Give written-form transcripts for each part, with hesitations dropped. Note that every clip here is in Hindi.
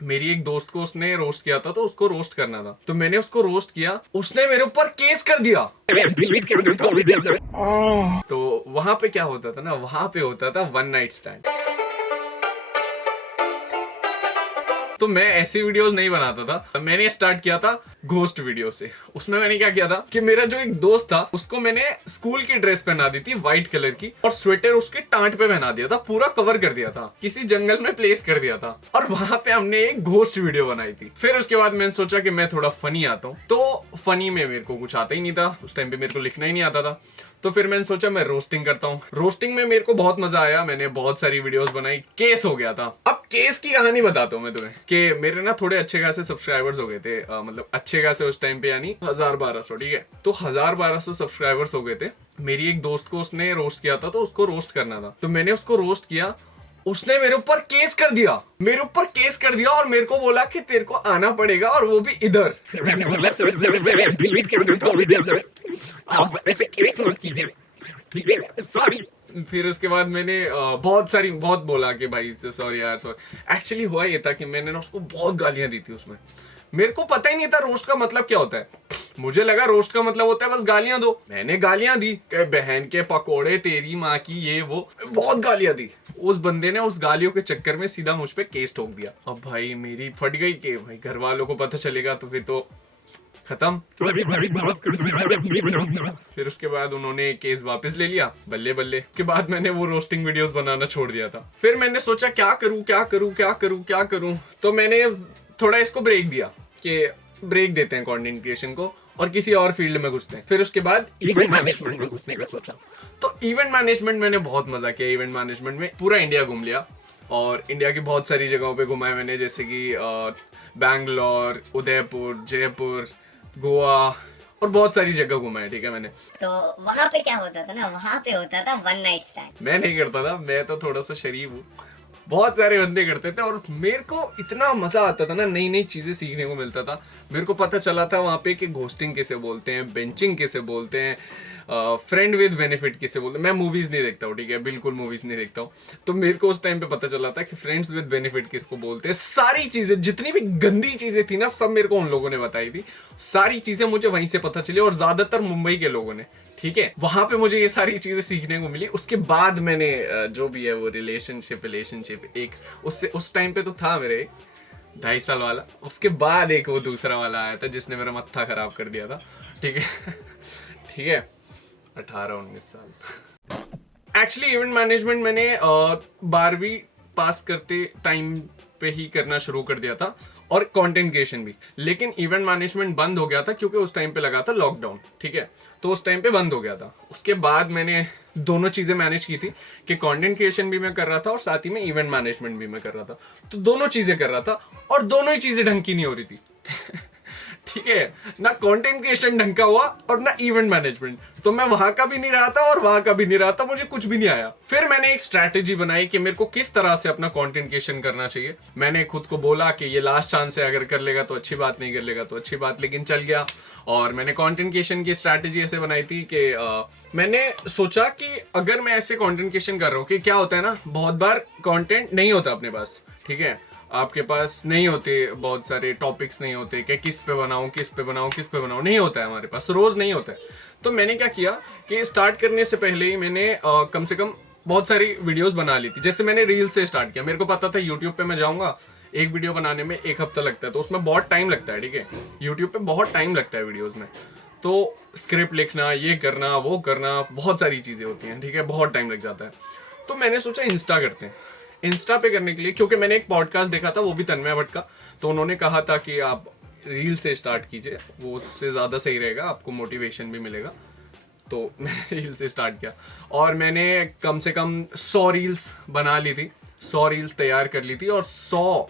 मेरी एक दोस्त को उसने रोस्ट किया था, तो उसको रोस्ट करना था, तो मैंने उसको रोस्ट किया, उसने मेरे ऊपर केस कर दिया। तो वहां पे क्या होता था ना, वहां पे होता था वन नाइट स्टैंड। तो मैं ऐसी वीडियोस नहीं बनाता था, मैंने स्टार्ट किया था घोस्ट वीडियो से। उसमें मैंने क्या किया था कि मेरा जो एक दोस्त था उसको मैंने स्कूल की ड्रेस पहना दी थी व्हाइट कलर की, और स्वेटर उसके टांट पे पहना दिया था, पूरा कवर कर दिया था, किसी जंगल में प्लेस कर दिया था, और वहां पे हमने एक घोस्ट वीडियो बनाई थी। फिर उसके बाद मैंने सोचा कि मैं थोड़ा फनी आता हूँ, तो फनी में मेरे को कुछ आता ही नहीं था उस टाइम पे, मेरे को लिखना ही नहीं आता था। तो फिर मैंने सोचा मैं रोस्टिंग करता हूँ। रोस्टिंग में मेरे को बहुत मजा आया, मैंने बहुत सारी वीडियोस बनाई, केस हो गया था। अब केस की कहानी बताता हूँ मैं तुम्हें कि मेरे ना थोड़े अच्छे खासे सब्सक्राइबर्स हो गए थे, मतलब अच्छे खासे उस टाइम पे, यानी 1000-1200, ठीक है। तो 1000-1200 सब्सक्राइबर्स हो गए थे। मेरी एक दोस्त को उसने रोस्ट किया था, तो उसको रोस्ट करना था, तो मैंने उसको रोस्ट किया, उसने मेरे ऊपर केस कर दिया, मेरे ऊपर केस कर दिया, और मेरे को बोला कि तेरे को आना पड़ेगा, और वो भी इधर। फिर उसके बाद मैंने बहुत बोला कि भाई सॉरी यार सॉरी। एक्चुअली हुआ ये था कि मैंने ना उसको बहुत गालियां दी थी उसमें, मेरे को पता ही नहीं था रोस्ट का मतलब क्या होता है। मुझे लगा रोस्ट का मतलब होता है बस गालियां दो, मैंने गालियां दी कि बहन के पकोड़े, तेरी माँ की, ये वो, बहुत गालियां दी। उस बंदे ने उस गालियों के चक्कर में सीधा मुझ पे केस ठोक दिया। अब भाई मेरी फट गई कि भाई घर वालों को पता चलेगा तो फिर तो खत्म। फिर उसके बाद उन्होंने केस वापस ले लिया, बल्ले बल्ले। के बाद मैंने वो रोस्टिंग वीडियोस बनाना छोड़ दिया था। फिर मैंने सोचा क्या करूं क्या करूं क्या करूं क्या करूं, तो मैंने थोड़ा इसको ब्रेक दिया कि ब्रेक देते हैं कंटेंट क्रिएशन को और किसी और फील्ड में घुसते हैं। फिर उसके बाद इवेंट मैनेजमेंट में घुसने का सोचा। तो इवेंट मैनेजमेंट मैंने बहुत मजा किया। इवेंट मैनेजमेंट में पूरा इंडिया घूम लिया, और इंडिया की बहुत सारी जगहों पे घुमा है मैंने, जैसे कि बैंगलोर, उदयपुर, जयपुर, गोवा, और बहुत सारी जगह घुमा है, ठीक है मैंने। तो वहां पे क्या होता था ना, वहां पे होता था वन नाइट स्टैंड। मैं नहीं करता था, मैं तो थोड़ा सा शरीफ हूँ। बहुत सारे बंदे करते थे, और मेरे को इतना मजा आता था ना, नई नई चीजें सीखने को मिलता था। मेरे को पता चला था वहां पे कि घोस्टिंग किसे बोलते हैं, बेंचिंग किसे बोलते हैं, फ्रेंड विद बेनिफिट किसे बोलते हैं। मैं मूवीज नहीं देखता हूँ, ठीक है, बिल्कुल मूवीज नहीं देखता हूँ। तो मेरे को उस टाइम पे पता चला था कि फ्रेंड्स विद बेनिफिट किसको बोलते हैं। सारी चीजें, जितनी भी गंदी चीजें थी ना, सब मेरे को उन लोगों ने बताई थी। सारी चीजें मुझे वहीं से पता चली, और ज्यादातर मुंबई के लोगों ने, ठीक है, वहां पे मुझे ये सारी चीजें सीखने को मिली। उसके बाद मैंने जो भी है वो रिलेशनशिप एक, उससे उस टाइम पे तो था मेरे 2.5 साल वाला, उसके बाद एक वो दूसरा वाला आया था जिसने मेरा मत्था खराब कर दिया था, ठीक है। ठीक है, 18-19 साल। एक्चुअली इवेंट मैनेजमेंट मैंने 12वीं पास करते टाइम पे ही करना शुरू कर दिया था, और कंटेंट क्रिएशन भी। लेकिन इवेंट मैनेजमेंट बंद हो गया था क्योंकि उस टाइम पे लगा था लॉकडाउन, ठीक है, तो उस टाइम पे बंद हो गया था। उसके बाद मैंने दोनों चीजें मैनेज की थी कि कंटेंट क्रिएशन भी मैं कर रहा था और साथ ही में इवेंट मैनेजमेंट भी मैं कर रहा था। तो दोनों चीजें कर रहा था, और दोनों ही चीजें ढंग की नहीं हो रही थी। ठीक है, ना कंटेंट क्रिएशन ढंग का हुआ और ना इवेंट मैनेजमेंट। तो मैं वहां का भी नहीं रहा था और वहां का भी नहीं रहा था, मुझे कुछ भी नहीं आया। फिर मैंने एक स्ट्रैटेजी बनाई कि मेरे को किस तरह से अपना कंटेंट क्रिएशन करना चाहिए। मैंने खुद को बोला कि ये लास्ट चांस है, अगर कर लेगा तो अच्छी बात, नहीं कर लेगा तो अच्छी बात, लेकिन चल गया। और मैंने कंटेंट क्रिएशन की स्ट्रैटेजी ऐसे बनाई थी कि मैंने सोचा कि अगर मैं ऐसे कंटेंट क्रिएशन कर रहा हूँ, कि क्या होता है ना, बहुत बार कंटेंट नहीं होता अपने पास, ठीक है, आपके पास नहीं होते, बहुत सारे टॉपिक्स नहीं होते कि किस पे बनाऊं किस पे बनाऊं किस पे बनाऊं, नहीं होता है हमारे पास, रोज नहीं होता है। तो मैंने क्या किया कि स्टार्ट करने से पहले ही मैंने कम से कम बहुत सारी वीडियोस बना ली थी। जैसे मैंने रील से स्टार्ट किया, मेरे को पता था यूट्यूब पे मैं जाऊंगा, एक वीडियो बनाने में 1 हफ्ता लगता है, तो उसमें बहुत टाइम लगता है, ठीक है, यूट्यूब पे बहुत टाइम लगता है वीडियोज में। तो स्क्रिप्ट लिखना, ये करना, वो करना, बहुत सारी चीजें होती हैं, ठीक है, बहुत टाइम लग जाता है। तो मैंने सोचा इंस्टा करते हैं। इंस्टा पे करने के लिए, क्योंकि मैंने एक पॉडकास्ट देखा था, वो भी तन्मय भट्ट का, तो उन्होंने कहा था कि आप रील से स्टार्ट कीजिए, वो उससे ज़्यादा सही रहेगा, आपको मोटिवेशन भी मिलेगा। तो मैंने रील से स्टार्ट किया, और मैंने कम से कम 100 रील्स बना ली थी, 100 रील्स तैयार कर ली थी, और 100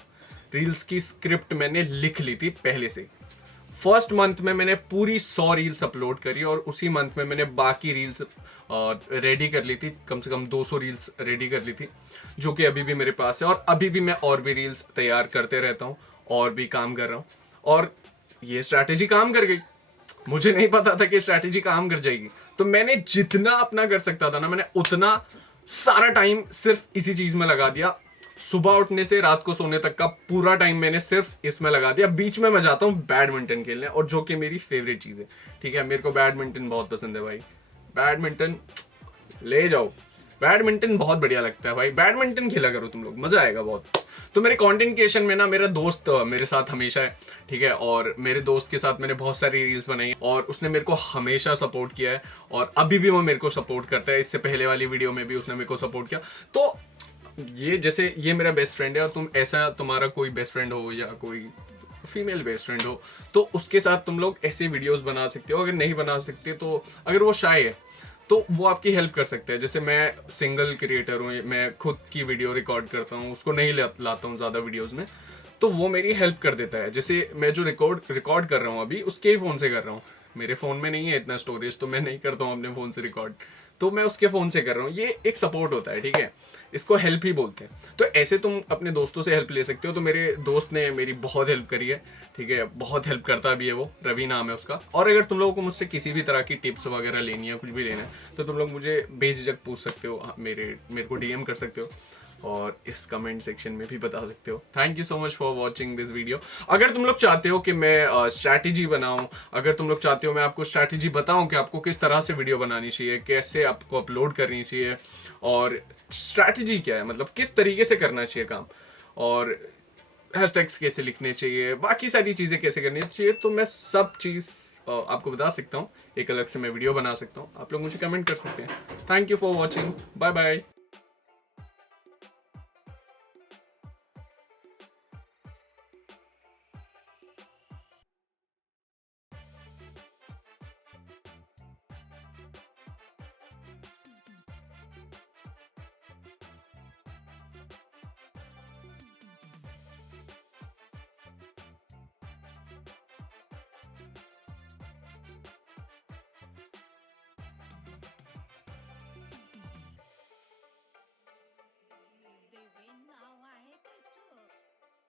रील्स की स्क्रिप्ट मैंने लिख ली थी पहले से। फर्स्ट मंथ में मैंने पूरी 100 रील्स अपलोड करी, और उसी मंथ में मैंने बाकी रील्स रेडी कर ली थी, कम से कम 200 रील्स रेडी कर ली थी, जो कि अभी भी मेरे पास है। और अभी भी मैं और भी रील्स तैयार करते रहता हूँ, और भी काम कर रहा हूँ, और ये स्ट्रैटेजी काम कर गई। मुझे नहीं पता था कि स्ट्रैटेजी काम कर जाएगी। तो मैंने जितना अपना कर सकता था ना, मैंने उतना सारा टाइम सिर्फ इसी चीज में लगा दिया, सुबह उठने से रात को सोने तक का पूरा टाइम मैंने सिर्फ इसमें लगा दिया। बीच में मैं जाता हूँ बैडमिंटन खेलने, और जो कि मेरी फेवरेट चीज़ है। ठीक है, मेरे को बैडमिंटन बहुत पसंद है भाई। बैडमिंटन ले जाओ, बैडमिंटन बहुत बढ़िया लगता है भाई। बैडमिंटन खेला करो तुम लोग, मजा आएगा बहुत। तो मेरे कंटेंट क्रिएशन में ना मेरा दोस्त मेरे साथ हमेशा है। ठीक है, और मेरे दोस्त के साथ मैंने बहुत सारी रील्स बनाई है, और उसने मेरे को हमेशा सपोर्ट किया है, और अभी भी वो मेरे को सपोर्ट करता है। इससे पहले वाली वीडियो में भी उसने मेरे को सपोर्ट किया। तो ये जैसे ये मेरा बेस्ट फ्रेंड है, और तुम ऐसा तुम्हारा कोई बेस्ट फ्रेंड हो या कोई फीमेल बेस्ट फ्रेंड हो, तो उसके साथ तुम लोग ऐसे वीडियोस बना सकते हो। अगर नहीं बना सकते तो अगर वो शाय है तो वो आपकी हेल्प कर सकते हैं। जैसे मैं सिंगल क्रिएटर हूँ, मैं खुद की वीडियो रिकॉर्ड करता हूँ, उसको नहीं लाता हूँ ज़्यादा वीडियोस में, तो वो मेरी हेल्प कर देता है। जैसे मैं जो रिकॉर्ड कर रहा हूँ अभी, उसके ही फ़ोन से कर रहा हूँ। मेरे फ़ोन में नहीं है इतना स्टोरेज, तो मैं नहीं करता हूँ अपने फ़ोन से रिकॉर्ड, तो मैं उसके फ़ोन से कर रहा हूँ। ये एक सपोर्ट होता है, ठीक है, इसको हेल्प ही बोलते हैं। तो ऐसे तुम अपने दोस्तों से हेल्प ले सकते हो। तो मेरे दोस्त ने मेरी बहुत हेल्प करी है, ठीक है, बहुत हेल्प करता भी है वो, रवि नाम है उसका। और अगर तुम लोगों को मुझसे किसी भी तरह की टिप्स वगैरह लेनी है, कुछ भी लेना है, तो तुम लोग मुझे बेझिझक पूछ सकते हो, मेरे को डीएम कर सकते हो, और इस कमेंट सेक्शन में भी बता सकते हो। Thank you so much for watching this video. अगर तुम लोग चाहते हो कि मैं स्ट्रैटेजी बनाऊं, अगर तुम लोग चाहते हो मैं आपको स्ट्रैटेजी बताऊं कि आपको किस तरह से वीडियो बनानी चाहिए, कैसे आपको अपलोड करनी चाहिए, और स्ट्रैटेजी क्या है, मतलब किस तरीके से करना चाहिए काम, और हैशटैग्स कैसे लिखने चाहिए, बाकी सारी चीज़ें कैसे करनी चाहिए, तो मैं सब चीज़ आपको बता सकता हूँ। एक अलग से मैं वीडियो बना सकता हूँ, आप लोग मुझे कमेंट कर सकते हैं। Thank you for watching, bye bye.